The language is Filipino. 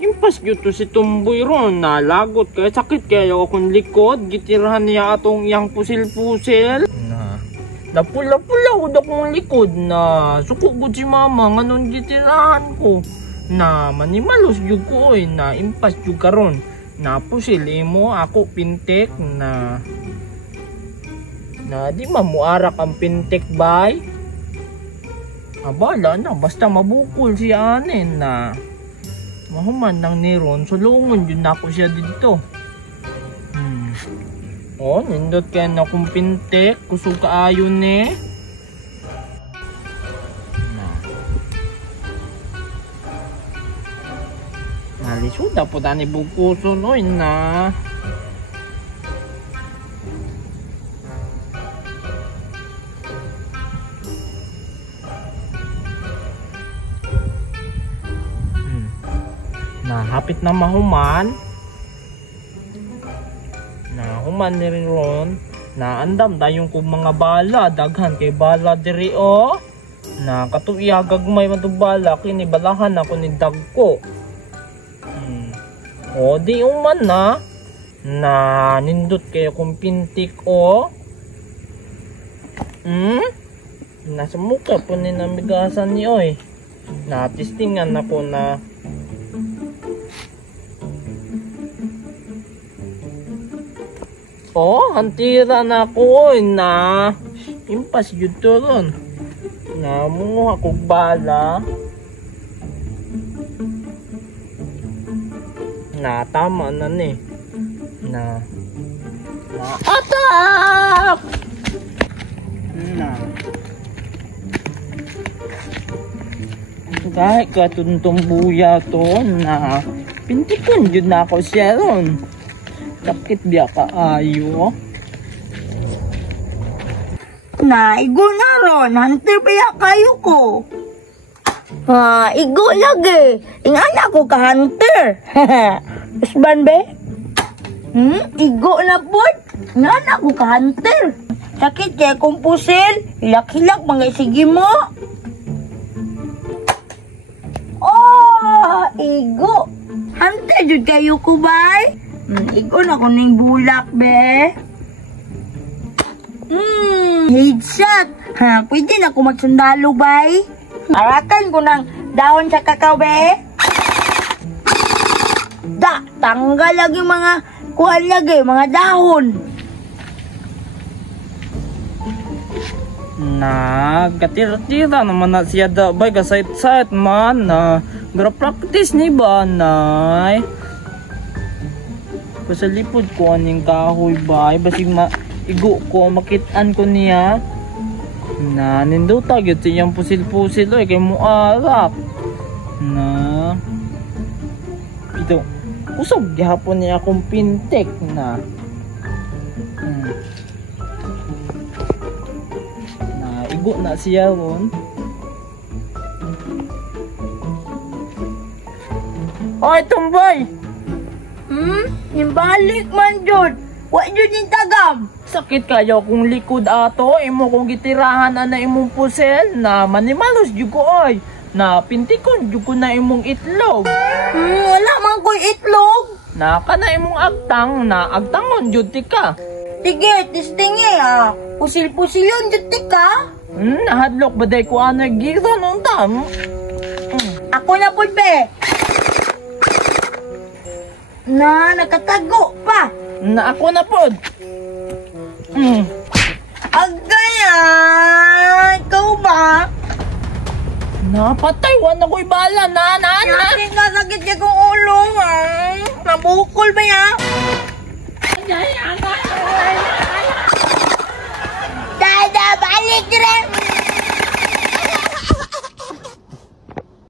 Impas yun to si Tumboy ron, nalagot kaya sakit kaya akong likod, gitirahan niya atong iyang pusil-pusil. Napula-pula ko akong likod na suko ko si mama nga nun gitirahan ko. Na manimalos yun ko na impas yun ka ron. Na pusil mo ako pintek na di mamuarak ang pintek bay. Abala na, basta mabukol siya anin na mahuman ng niron, sulungon yun ako siya dito. O, nindot kaya na kong pintek, kusog kaayon eh. Nalisuda po tani bugkuso noy na. Hapit na mahuman. Human ni ron. Andam dayong kong mga bala. Daghan kay bala diri o. Katuya gagmay man to bala. Kinibalahan ako ni dagko. O di uman na nindot kayo kong pintik o. Nasa mukha po ni namigasan ni oy. Natistingan ako na hantira na ako na impas yun to ron. Namunguha kong bala. Tama na ni. Atak! Kahit katuntong buya to pintikon yun na ako siya ron. Sakit biya kaayo. Igo na ron. Hunter biya kayo ko. Igo lagi. Ingana ko ka hunter. Usban be? Igo na po. Ingana ko ka hunter. Sakit kaya kong pusil. Hilak-hilak mga sige mo. Igo. Hunter jud kayo ko bay. Igo na ko ning bulak, be. Headshot. Pwede na ko magsundalo, bay. Arakan ko ng dahon sa kakao, be. Tanggal lagi mga kuhan lagi, mga dahon. Katira-tira naman na siya da, bay. Kasait-sait man gra-practice ni ba, nay? Sa lipod ko aning kahoy bay basig igo ko makitaan ko niya na ninduta gyud siyang pusil-pusil kay muarap na ito usog gihapon niya akong pintek na igo na siya ron. Oy Tumboy, Nimbalik man jud. Wa jud ning tagam. Sakit kayo kung likod ato, imo kung gitirahan na imong pusel na manimalos jud ko oy. Na pintikon jud ko na imong itlog. Wala man ko'y itlog. Kana imong agtang na agtangon jud tika. Sige, tistingi Pusil-pusilyon jud tika. Nahadlok ba day ko gira nung tam? Ako na pud be. Nakatago pa. Ako na pod. Agaya, ikaw ba? Napatay, wala ko'y bala, Sakit na sakit niya kong ulo, Nabukol ba ya? Dada, balik rin.